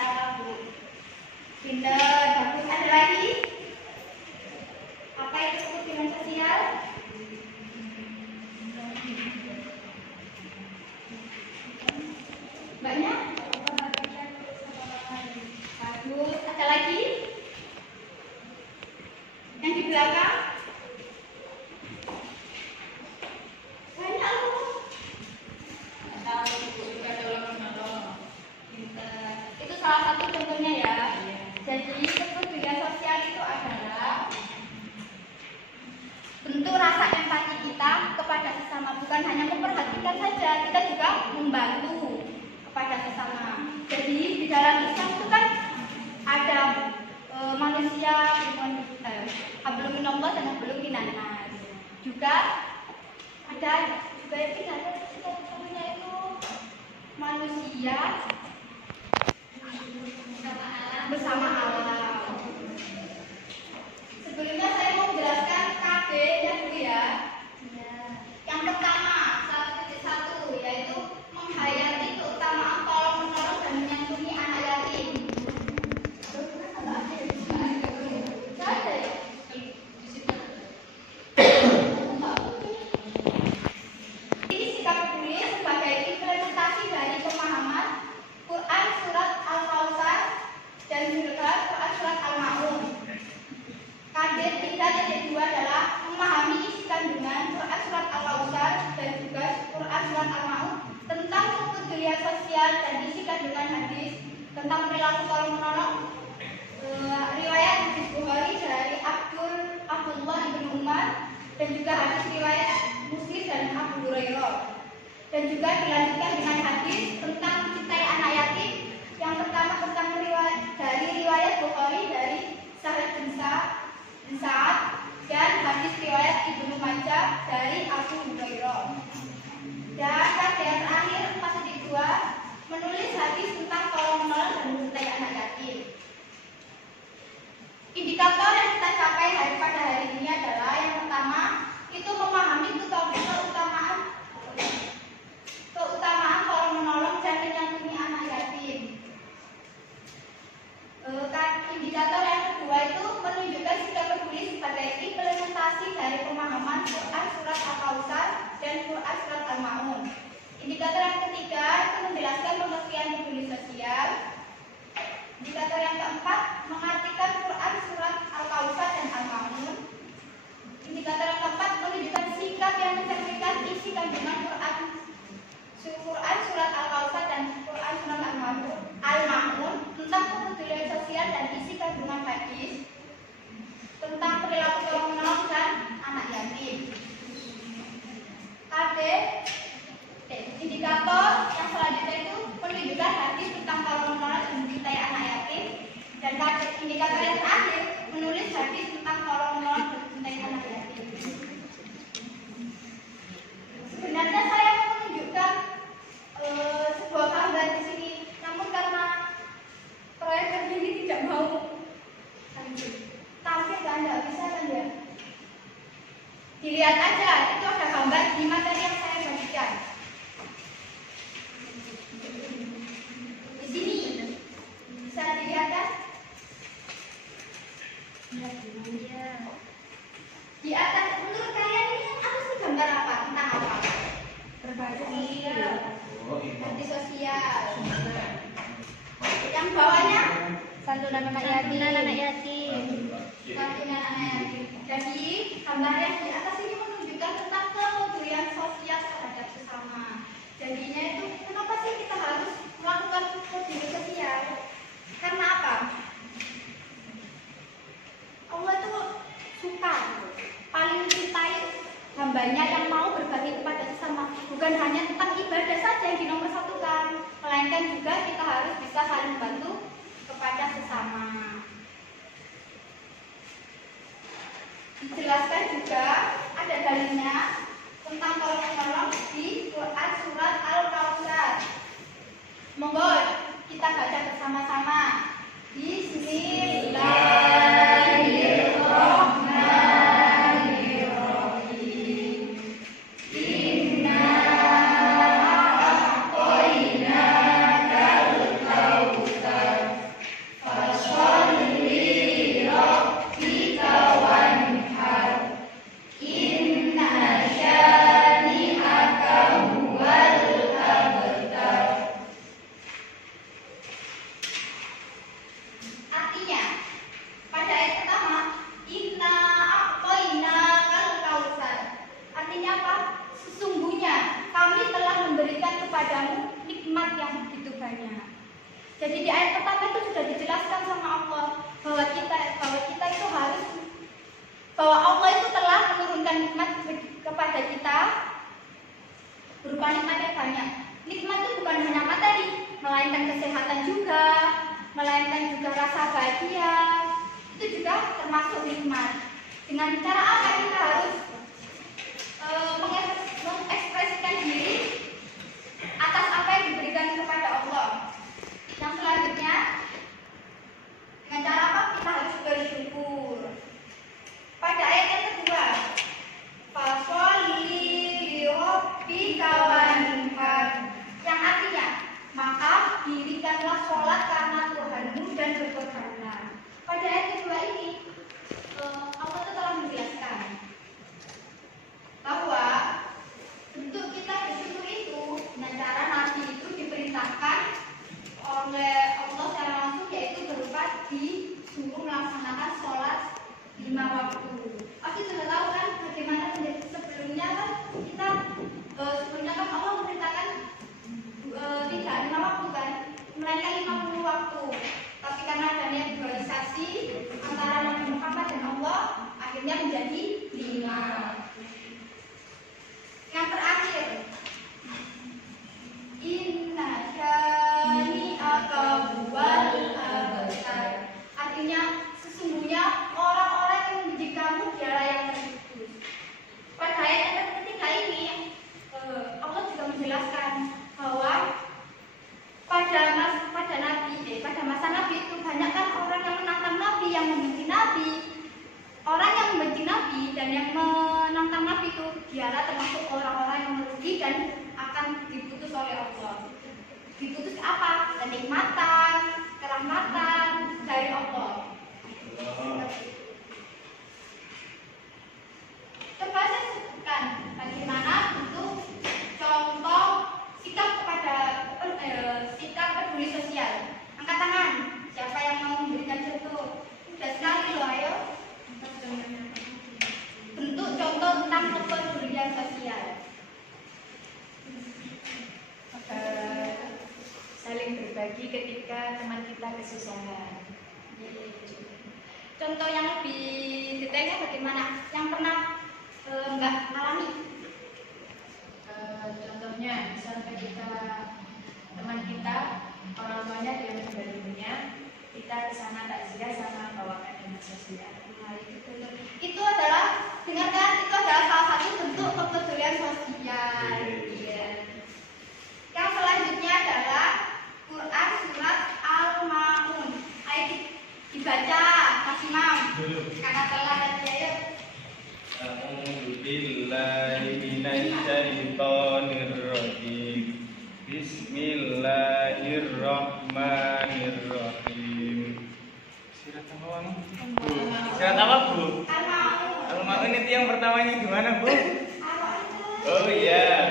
salah, Bu. Pinter, bagus. Ada lagi? Apa itu hubungan sosial? Banyak? Bagus. Ada lagi? Yang di belakang? Banyak loh. Tahu juga dalam menolong. Itu salah satu contohnya ya. Jadi kepedulian sosial itu adalah bentuk rasa empati kita kepada sesama, bukan hanya memperhatikan saja, kita juga membantu kepada sesama. Jadi di dalam Islam itu kan ada manusia hablum minallah dan hablum minannas. Juga ada itu itu manusia bersama alam. Sebelumnya saya mau menjelaskan KB-nya dulu ya. Yang pertama, 1.1 yaitu menghayati keutamaan tolong menolong dan menyantuni anak yatim. Ini sikap peduli sebagai implementasi dari pemahaman Quran surat Al-Kautsar dan juga Quran surat Al-Ma'un. KD 3.2 adalah memahami isi kandungan Quran surat Al-Kautsar dan juga Quran surat Al-Ma'un tentang kepedulian sosial dan isi kandungan hadis tentang perilaku tolong menolong. Riwayat hadis Bukhari dari Abdullah bin Umar dan juga hadis riwayat Muslim dan Abu Hurairah. Dan juga dilanjutkan dengan hadis tentang mencintai anak yatim. Yang pertama tentang riwayat Bukhari dari Sa'ad bin Sa'ad dan hadis riwayat Ibnu Majah dari Abu Hurairah. Dan yang terakhir 4.2 menulis hadis tentang tolong menolong dan mencintai anak yatim. Indikator yang kita capai pada hari ini adalah yang pertama itu memahami keutamaan tolong menolong dan menyantuni anak yatim. Indikator yang kedua itu menunjukkan sikap peduli sebagai implementasi dari pemahaman Quran surat Al-Kautsar dan Quran surat Al-Ma'un. Indikator yang ketiga itu menjelaskan pengertian peduli sosial. Indikator yang keempat mengartikan Quran surat Al-Kautsar dan Al-Ma'un. Indikator yang keempat menunjukkan sikap yang mencerminkan isi kandungan Quran surat Al-Kautsar dan Quran surat Al-Ma'un tentang kepedulian sosial dan isi kandungan hadis tentang perilaku tolong menolong dan anak yatim. Indikator yang selanjutnya itu menunjukkan hadis tentang tolong menolong dan mencintai anak yatim. Dan indikator yang terakhir menulis hadis tentang tolong menolong dan mencintai anak yatim. Sebenarnya saya mau menunjukkan sebuah gambar di sini, namun karena proyektor ini tidak mau tampil, nggak bisa kan ya. Dilihat aja, itu ada gambar di materi yang saya bagikan. Di sini bisa dilihat kan? Di atas, menurut kalian ini apa sih gambar apa? Tentang apa? Bakti sosial. Yang bawahnya santunan anak yatim. Santunan anak yatim. Jadi gambar yang di atas ini menunjukkan tentang kepedulian sosial terhadap sesama. Jadinya itu kenapa sih kita harus melakukan kepedulian sosial? Karena apa? Allah itu suka, paling mencintai hambanya yang mau berbagi kepada sesama. Bukan hanya tentang ibadah saja yang dinomorsatukan, melainkan juga kita harus bisa saling membantu kepada sesama. Dijelaskan juga ada dalilnya tentang tolong menolong di Quran surat Al-Kautsar. Monggo kita baca bersama-sama. Bismillahirrahmanirrahim. Inna a'tainakal kautsar ayat pertama itu sudah dijelaskan sama Allah bahwa kita itu harus, bahwa Allah itu telah menurunkan nikmat kepada kita berupa nikmat yang banyak. Nikmat itu bukan hanya materi, melainkan kesehatan juga, melainkan juga rasa bahagia. Itu juga termasuk nikmat. Dengan cara apa kita harus mengekspresikan diri atas apa yang diberikan kepada Allah. Yang selanjutnya, dengan cara apa kita harus bersyukur. Pada ayat yang kedua, fasholli lirabbika wanhar, yang artinya maka dirikanlah sholat karena Tuhanmu dan berkorbanlah. Pada ayat kedua ini Allah telah menjelaskan bahwa bentuk kita bersyukur itu dengan cara Nabi itu diperintahkan oleh Allah secara langsung, yaitu berupa disuruh melaksanakan sholat 5 waktu. Pasti sudah tahu kan bagaimana sebelumnya kan kita sebelumnya kan Allah memerintahkan tidak 5 waktu kan, melainkan 50 waktu. Tapi karena adanya dualisasi antara Nabi Muhammad dan Allah, akhirnya menjadi 5. Yang terakhir, inna syani'aka huwal abtar, artinya sesungguhnya orang-orang yang membenci kamu dialah yang terputus. Pada ayat yang ketiga ini Allah juga menjelaskan bahwa pada masa Nabi itu banyak kan orang yang menantang Nabi, yang membenci Nabi. Orang yang membenci Nabi dan yang menantang Nabi itu dialah termasuk orang-orang yang merugi dan akan diputus oleh Allah. Diputus apa? Kenikmatan, kerahmatan dari Allah. Coba saya sebutkan bagaimana bentuk contoh sikap peduli sosial. Angkat tangan. Siapa yang mau memberikan contoh? Sudah sekali loh, ayo. Bentuk contoh tentang kepedulian sosial. Saling berbagi ketika teman kita kesusahan. Contoh yang lebih detailnya bagaimana? Yang pernah Mbak alami? Contohnya, misalnya teman kita, orang tuanya dia meninggal dunia, kita ke sana takziah sama bawakan dinas sosial. Itu adalah, dengarkan, itu adalah salah satu bentuk kepedulian sosial. Yang selanjutnya adalah Quran surat Al-Ma'un. Ayo dibaca, Mas Imam. Karena telah tadi ayo. A'udzu billahi minasy syaithanir rajim. Bismillahirrahmanirrahim. Sirat apa, Bu? Al-Ma'un itu yang pertamanya gimana, Bu? Oh iya.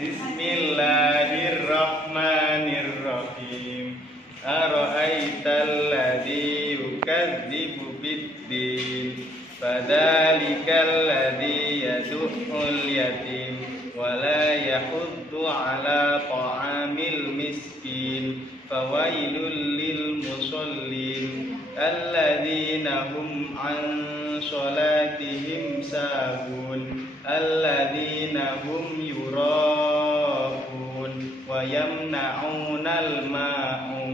Bismillahirrahmanirrahim. Ara'aital ladzi yukadzibu biddin, fadzalikal ladzi yad'ul yatim wa la yahuddu 'ala ta'amil miskin, fawailul lil musallin alladzina hum 'an shalatihim sahun alladzina hum yura'un wa yamna'unal ma'un.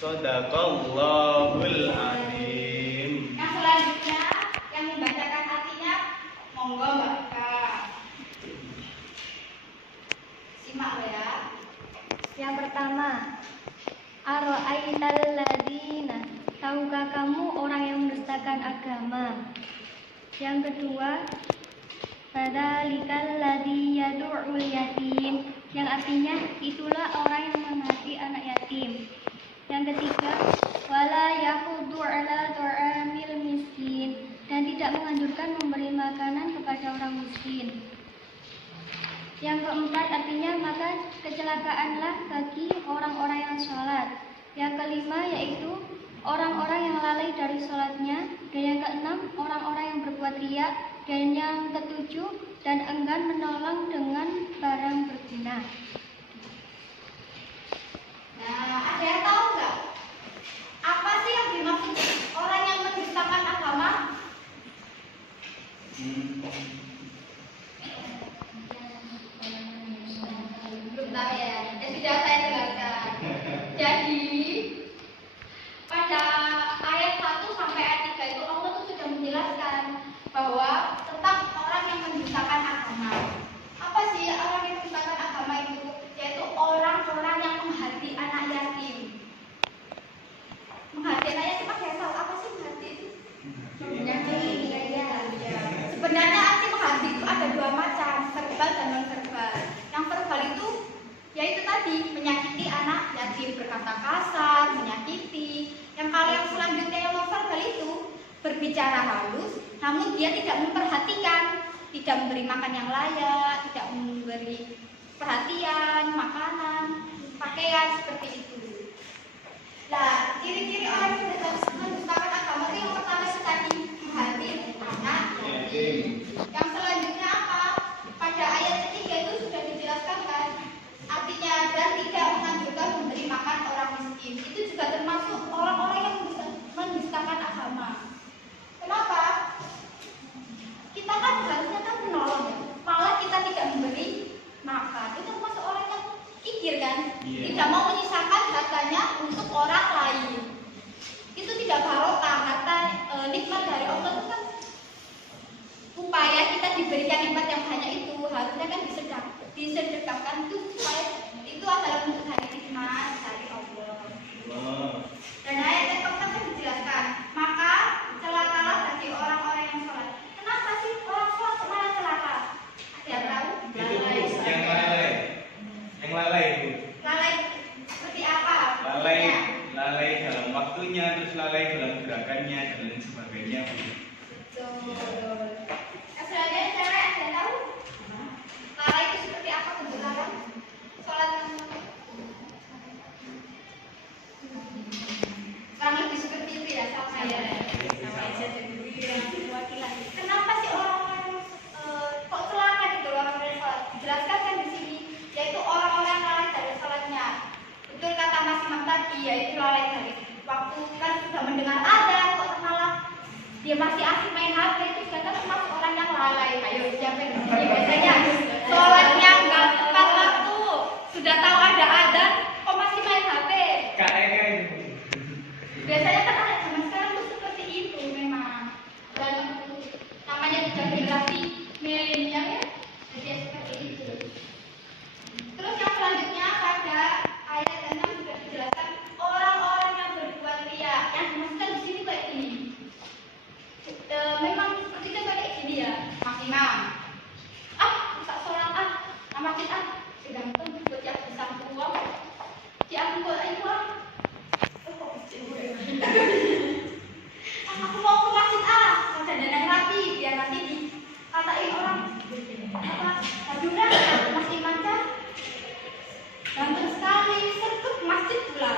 Shadaqallahul azim. Yang selanjutnya yang membacakan artinya monggo Mbak Ika. Simak ya. Yang pertama, Ara'aital ladzina, tahukah kamu orang yang mendustakan agama? Yang kedua, fadzalikal ladzi yad'ul yatim, yang artinya itulah orang yang menghati anak yatim. Yang ketiga, wala yahuddu 'ala ta'amil miskin, dan tidak menganjurkan memberi makanan kepada orang miskin. Yang keempat, artinya maka kecelakaanlah bagi orang-orang yang sholat. Yang kelima, yaitu orang-orang yang lalai dari sholatnya. Dan yang keenam, orang-orang yang berbuat riya. Dan yang ketujuh, dan enggan menolong dengan barang berguna. Nah, ada yang tahu nggak tadi menyakiti anak yatim, berkata kasar, menyakiti. Yang kalau yang selanjutnya yang non-verbal itu berbicara halus, namun dia tidak memperhatikan, tidak memberi makan yang layak, tidak memberi perhatian, makanan, pakaian seperti itu. Nah, ciri-ciri orang yang mendustakan agama itu yang pertama itu tadi hati anak. Yang selanjutnya apa? Pada ayat ketiga itu sudah dijelaskan kan, artinya dan tidak menganjurkan memberi makan orang miskin. Itu juga termasuk orang-orang yang mendustakan agama. Kenapa? Kita kan harusnya kan menolong, malah kita tidak memberi makan. Itu termasuk orang yang kikir kan, tidak mau menyisakan hartanya untuk orang lain. Itu tidak barokah. Harta nikmat dari Allah itu kan upaya kita diberikan nikmat yang banyak itu harusnya kan disedekahkan itu supaya itu adalah bentuk dari nikmat dari Allah. Dan ayat yang keempat kan dijelaskan, maka celakalah bagi orang-orang yang sholat. Kenapa sih orang sholat kok malah celaka? Ada yang tahu? Yang lalai itu. Lalai seperti apa? Lalai dalam waktunya, terus lalai dalam gerakannya dan lain sebagainya. Betul. Sebenarnya cewek ada yang tahu? Lalai itu seperti apa bentuknya? Sholat kurang lebih seperti itu ya sama ya. Kenapa sih orang-orang kok celaka gitu orang-orang sholat? Dijelaskan kan di sini, yaitu orang-orang lalai dari sholatnya. Betul kata Mas Imam tadi, yaitu lalai dari waktu kan sudah mendengar adzan kok malah dia masih asik main HP, itu juga kan termasuk orang yang lalai. Ayo siapa yang di sini biasanya sholatnya nggak tepat waktu, sudah tahu ada adzan kok masih main HP. Biasanya kan anak zaman sekarang tuh seperti itu memang, dan namanya juga generasi milenial ya, jadi seperti itu. Terus yang selanjutnya pada ayat 6 juga dijelaskan orang-orang yang berbuat riya. Yang dimaksudkan di sini kayak gini. Memang seperti itu kayak gini ya, Mas Imam. Bisa sholat nama kita sedang buat yang bisa uang, yang buat itu aku mau ke masjid mau dandan rapi biar nanti dikatain orang apa Aduna masih manca ganteng sekali sergap masjid pula.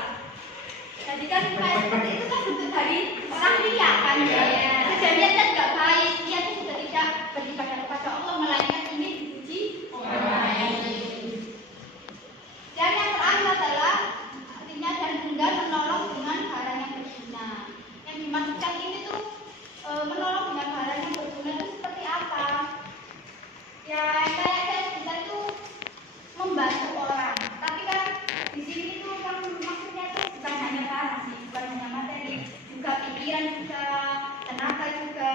Jadi kan kayak seperti itu kan bentuk dari orang ria kan ya. Kejadiannya tidak baik, dia itu sudah tidak beribadah kepada Allah melainkan ini dipuji orang lain. Dan yang terakhir adalah artinya dan enggan menolong dengan barang yang berguna. Yang dimaksudkan ini tuh menolong dengan barang yang berguna itu seperti apa? Ya kayak kita tuh membantu orang. Tapi kan di sini tuh kan maksudnya tuh bukan hanya barang sih, bukan hanya materi, juga pikiran juga, tenaga juga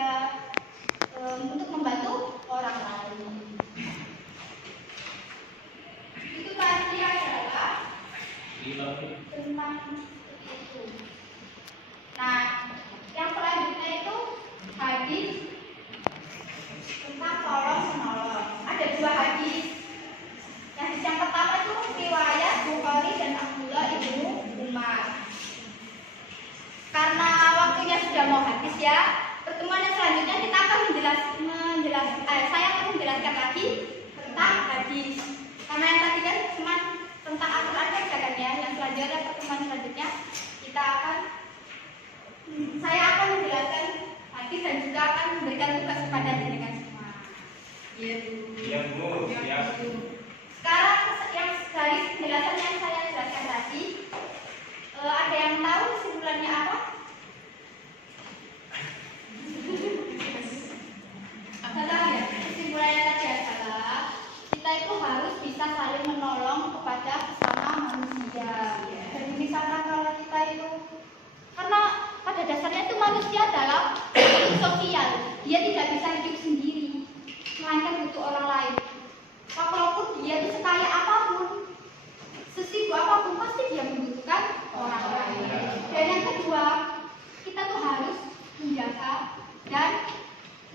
untuk membantu orang lain. Itu tadi adalah tentang seperti itu. Nah, yang selanjutnya itu hadis tentang tolong menolong. Ada dua hadis. Hadis yang pertama itu riwayat Bukhari dan Abdullah ibnu Umar. Karena waktunya sudah mau habis ya, pertemuan yang selanjutnya kita akan saya akan menjelaskan lagi tentang hadis. Karena yang tadi kan cuma tentang Al-Quran saja kan ya. Yang selanjutnya pertemuan selanjutnya saya akan menjelaskan hadis dan juga akan memberikan tugas kepada jenengan semua. Iya Bu. Sekarang yang dari penjelasan yang saya jelaskan tadi, ada yang tahu kesimpulannya apa? Ya, kesimpulannya tadi adalah kita itu harus bisa saling menolong kepada sesama manusia. Dan misalkan kalau kita itu, karena pada dasarnya itu manusia adalah makhluk sosial, dia tidak bisa hidup sendiri, melainkan butuh orang lain. Walaupun dia itu sekaya apapun, sesibuk apapun, pasti dia membutuhkan orang lain. Dan yang kedua, kita tuh harus menjaga dan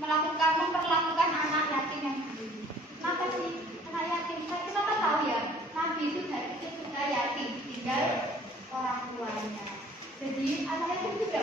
memperlakukan anak yatim yang dulu. Kenapa sih anak yatim? Kita kan tahu ya, Nabi itu dari kecil sudah orang tuanya. Jadi anak yatim juga